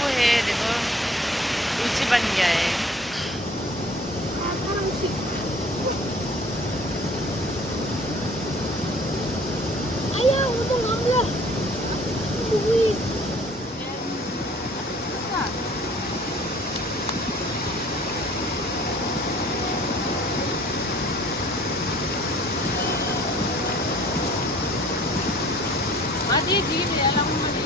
हुए देखो रुचि बन गया है। Adi di dalam mana?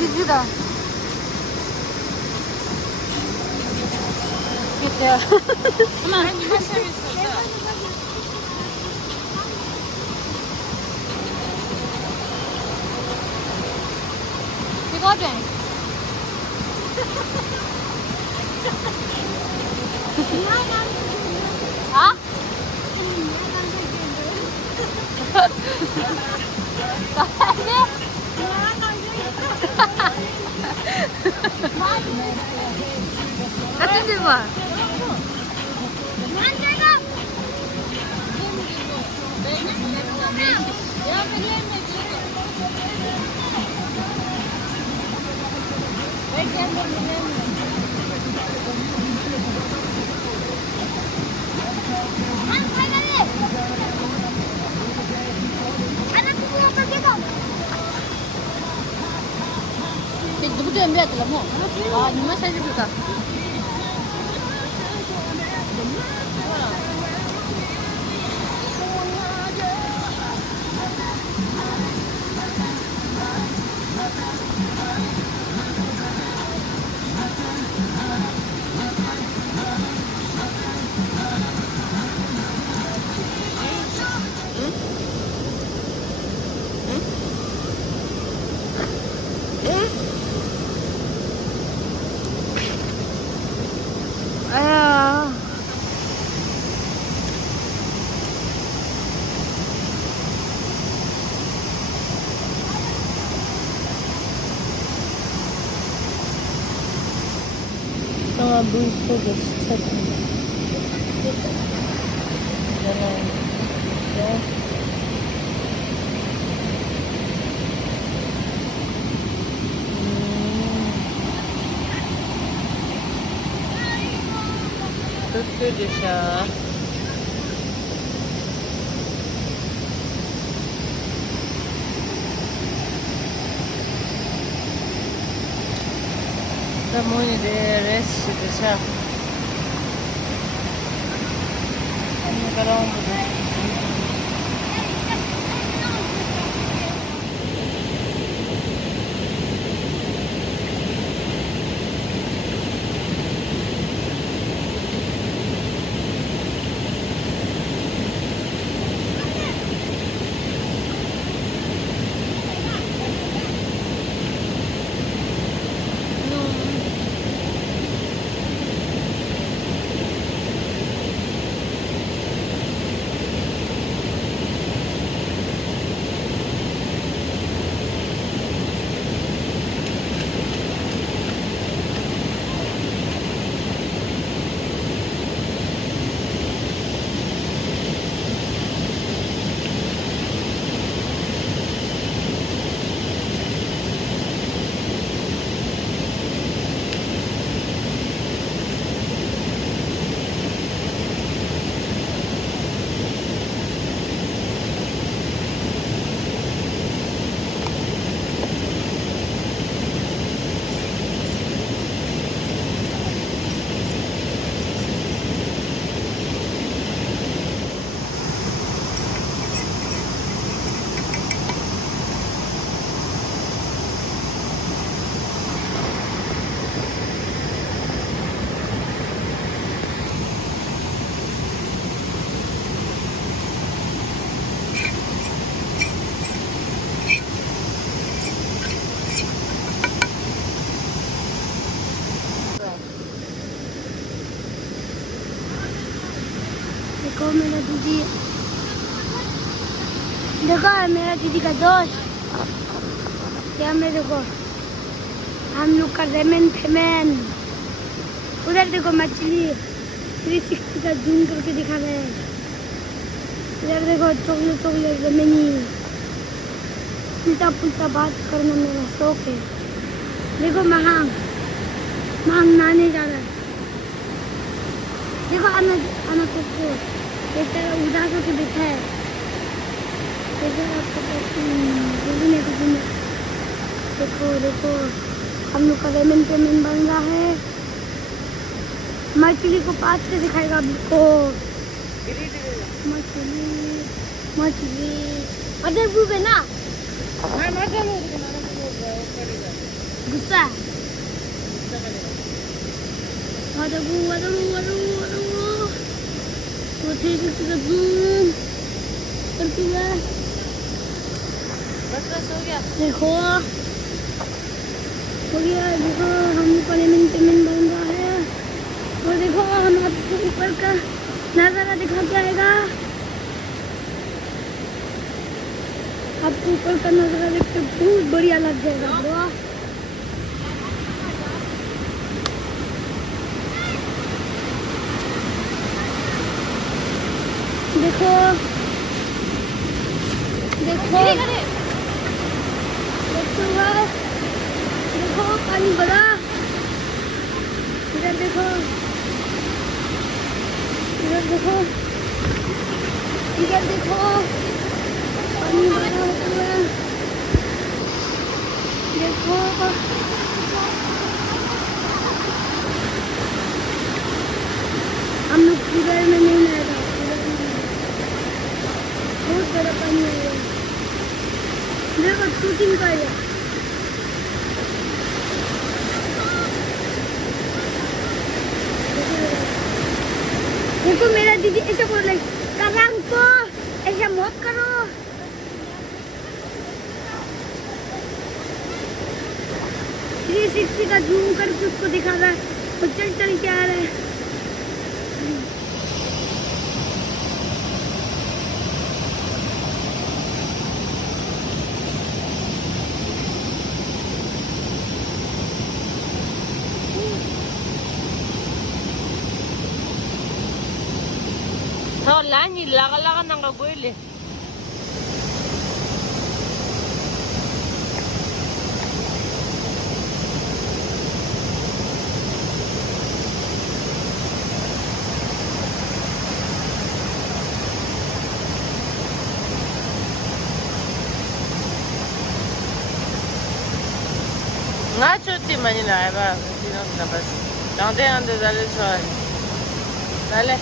Bizi dah. Kita. Aman. Kita apa? Ah? Kaçın değil mi? 누구 좀 엠비야 들라 뭐? 아, 정말 사실 볼까? 아야. 물 속에 스쳐진다. 뚜뚜드셔. Ramone de rest dışa. Anne karanlık. देखो मेरा दीदी, देखो मेरा दीदी का दोस्त क्या में देखो हम लोग का रेमन फेमन। उधर देखो मछली 360 का जूम करके दिखा रहे हैं। इधर देखो चॉकलेट चॉकलेट जमीनी उल्टा पुल्टा बात करना मेरा शौक है। देखो महंग नहाने जा रहा है। देखो आना आना को बेचारा उदास होकर बैठा है। देखो देखो हम लोग का रेमन पेमेंट बन रहा है। मछली को पास से दिखाएगा आपको। मछली मछली अदर ग्रुप है ना। गुस्सा बस हो गया। देखो हो गया। देखो हम पेमेंट बन रहा है। और देखो हम आपको ऊपर का नजारा दिखा के आएगा। आपको ऊपर का नजारा देख के बहुत बढ़िया लग जाएगा। देखो देखो देखो पानी भरा। इधर देखो इधर देखो इधर देखो पानी भरा हुआ है। देखो हम लोग इधर में नहीं आएगा। बहुत बड़ा पानी है। देखो शूटिंग का है। देखो मेरा दीदी ऐसे बोल रही करंग को ऐसा मत करो। थ्री 360 का जूम करके उसको दिखा रहा है। वो चल चल के आ रहा है। Lani laka ng kagwili. Nga chuti Manila ba? Sino labas? Tangte ande dale chuan. Dale.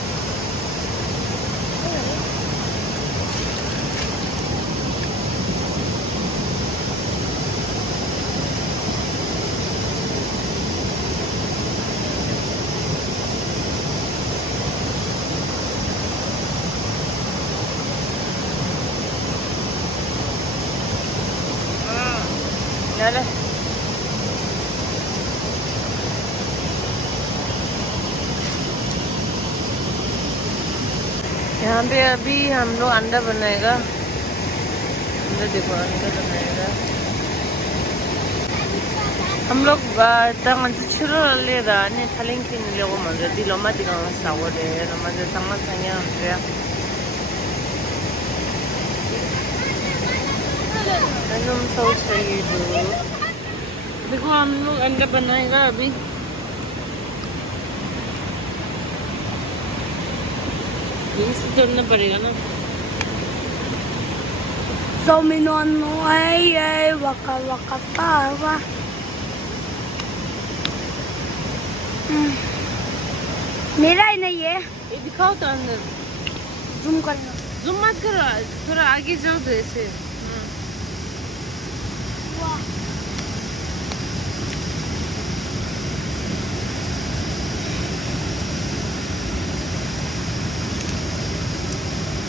Dale. यहाँ पे अभी हम लोग अंडा बनाएगा। अंडा देखो अंडा बनाएगा। हम लोग tangan churo le da ne thaling kin le go man di lo ma di ga sa wo de no ma de sang ma sang ya de हम सोच रही हूँ। देखो हम लोग अंडा बनाएगा अभी। इसे तोड़ना पड़ेगा ना। Dominó है वका वका पावा। मेरा ही नहीं है। ये दिखाओ तो अंदर। जूम करना। जूम मत करो, थोड़ा आगे जाओ तो ऐसे।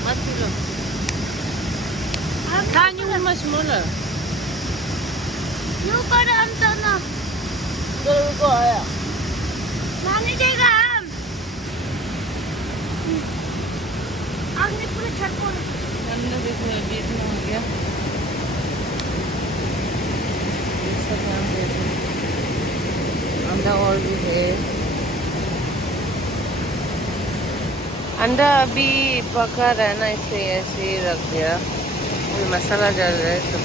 मत लो। Can you hold much smaller? No पर हम तो ना इधर को आया। माने देगा हम। आपने पूरे छत को अंडा देखो अभी इतना हो गया। सब यहाँ पे अंडा और भी है। अंडा अभी पका रहा है ना, इसलिए ऐसे ही रख दिया। अभी मसाला डाल रहा है सब।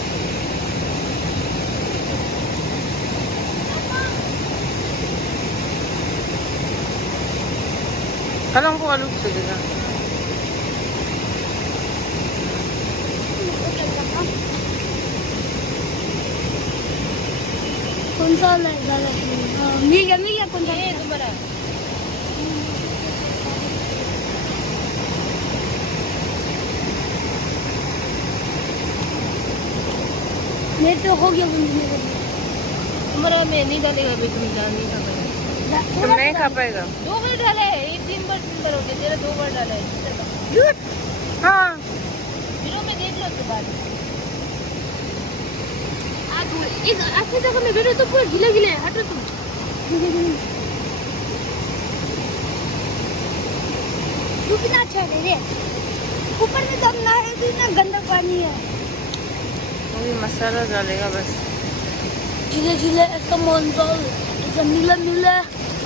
Alam ko alam ko dito. कौन सा लगा मिल गया कौन सा तुम्हारा मेरे तो हो गया बंद मेरे तुम्हारा में नहीं डालेगा अभी, तुम जान नहीं खा पाएगा। तुम नहीं खा पाएगा। 2 बार डाला है, ये 3 बार हो गया, तेरा 2 बार डाला है। झूठ हाँ वीडियो में देख लो उसके बाद। इस अच्छी जगह में बैठो तो पूरा गीले गीले हटो तुम। तू कितना अच्छा है रे, ऊपर में दम ना है तो इतना गंदा पानी है। अभी मसाला डालेगा बस। जिले जिले ऐसा मंजल ऐसा नीला नीला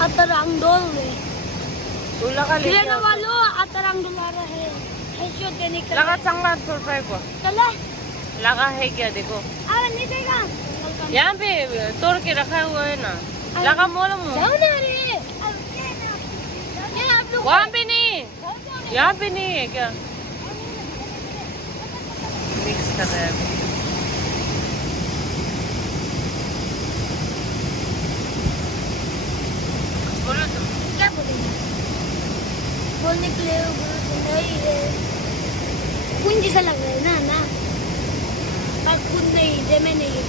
आता रंग डोल है। Ula ka जिले liya. ना वालों आता रंग डोला रहा है, ऐसे देने का लगा चंगा थोड़ा फ्राई को। चला लगा है क्या देखो। अब नहीं देगा यहाँ पे तोड़ के रखा हुआ है ना। लगा मोल मो। जाओ ना रे, ये आप लोग वहाँ पे नहीं, यहाँ पे नहीं है क्या? मिक्स कर रहे हैं अभी। बोलो तुम। क्या बोलेंगे, बोलने के लिए नहीं है, खून जैसा लग रहा है ना ना, पर खून नहीं दे में नहीं है।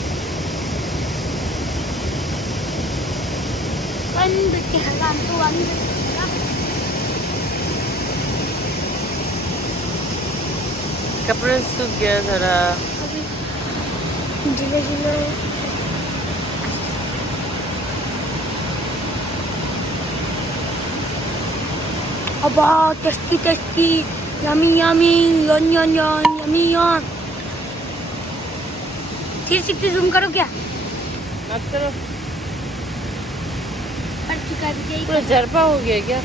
बंद क्या काम तो बंद कपड़े सूख गया थोड़ा। अभी जिले जिले अब टेस्टी टेस्टी यमी यमी यन यन यन यमी यन। 360 जूम करो क्या, मत करो। कर चुका है विजय पूरा जरपा हो गया क्या?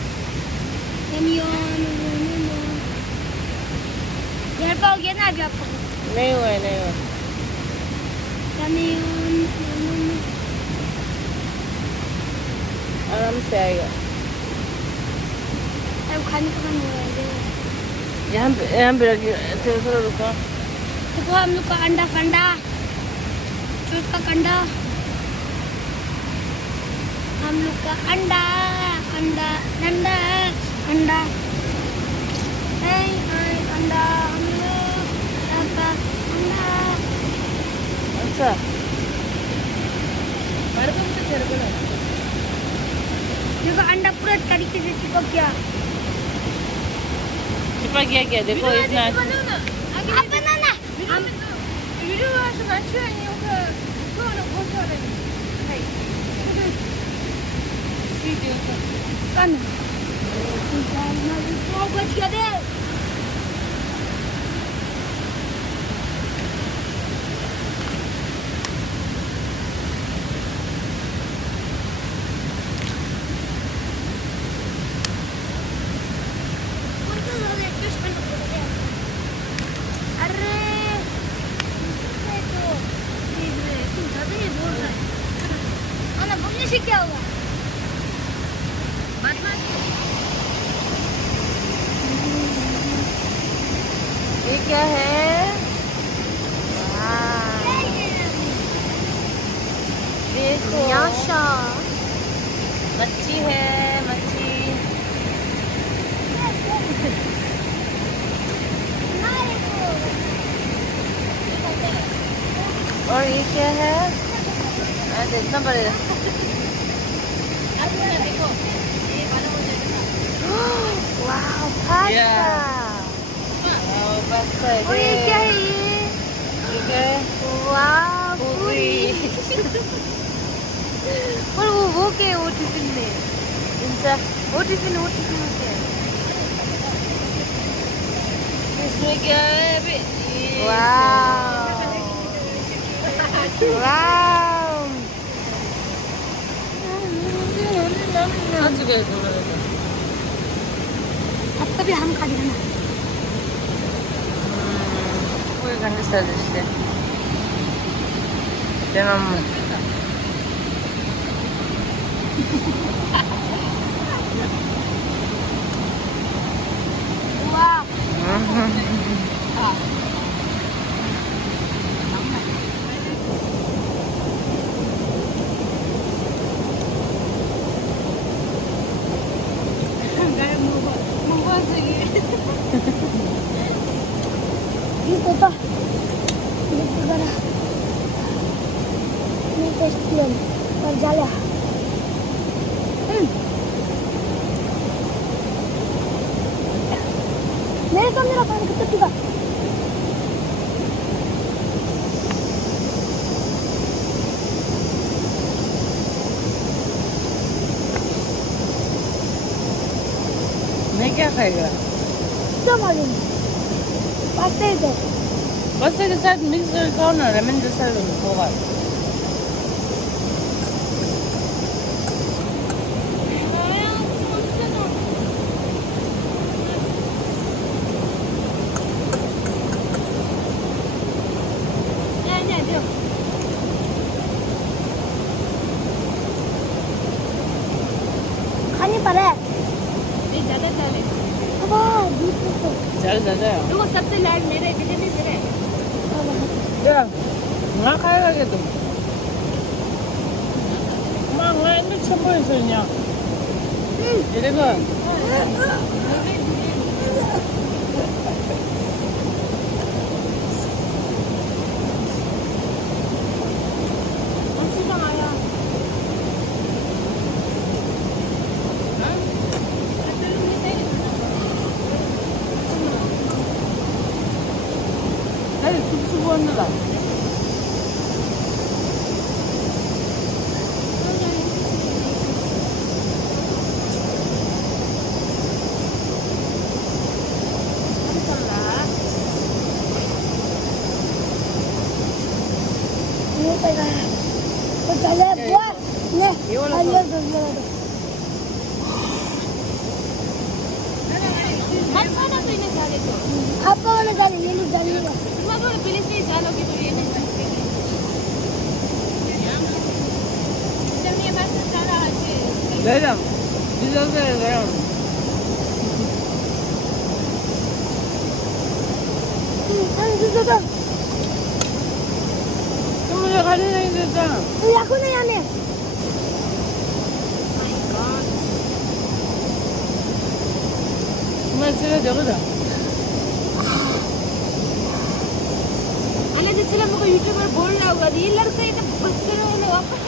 यमी यन घर पाओ गया ना अभी आपको। नहीं हुआ है, नहीं हुआ। यमी यन आराम से आएगा। अब खाने का मन हो रहा है। यहाँ पे रखिए, थोड़ा रुको। देखो हम लोग का अंडा फंडा चूत का कंडा, हम लोग का अंडा अंडा अंडा अंडा अंडा हम लोग का अंडा। अच्छा देखो अंडा पूरा तरीके से चिपक गया। चिपक गया क्या? देखो इतना आप बनाना हम वीडियो वाला अच्छी है, ये होगा तो ना बहुत सारे है वीडियो का कन तो बच गया दे। क्या होगा ये क्या है? देखो मच्छी है, मच्छी। और ये क्या है? देखना पड़ेगा। देखो ये वाला हो जाएगा। वाह पास्ता। पास्ता है। और ये क्या है ये? ये क्या है? वाह पूरी। और वो क्या है वो टिफिन में? इंसा वो टिफिन में क्या है? इसमें क्या है अभी? वाह वाह आ चुका है थोड़ा। अब कभी हम खा देगा ना 고기 간지 싸주시대. 대나무. वाह itu tuh itu gara ini testian berjalan मेरे सामने रखा है कितना टिका मैं क्या खाएगा? क्या मालूम पास्ता है तो पास्ता के साथ मिक्स करके खाओ ना, लेमन जैसा होगा. खाने पर है ये ज्यादा चाले अब दूध तो 잘 자자요. देखो सबसे लाड मेरे कितने भी मेरे 야, 나 가야겠다. 막 완전 쳐보였어 그냥. 여러분, 나를 툭툭 왔는다. नहीं पड़ा तो चले बुआ ने ये वाला ये दो मत खाना तो इन्हें चाले तो आपका वाला जाने ये लोग जानिएगा तुम्हारा बोले पहले से ही चालोगे तो ये नहीं चलिए बस सारा अच्छे 내장, 비싸게 내장. 아니 저저 그러면 가리나 있었다. 약혼해 야매 정말 제가 저거다. अरे जिससे हमको यूट्यूबर बोल रहा होगा ये लड़का ये तो बच्चे वाले वापस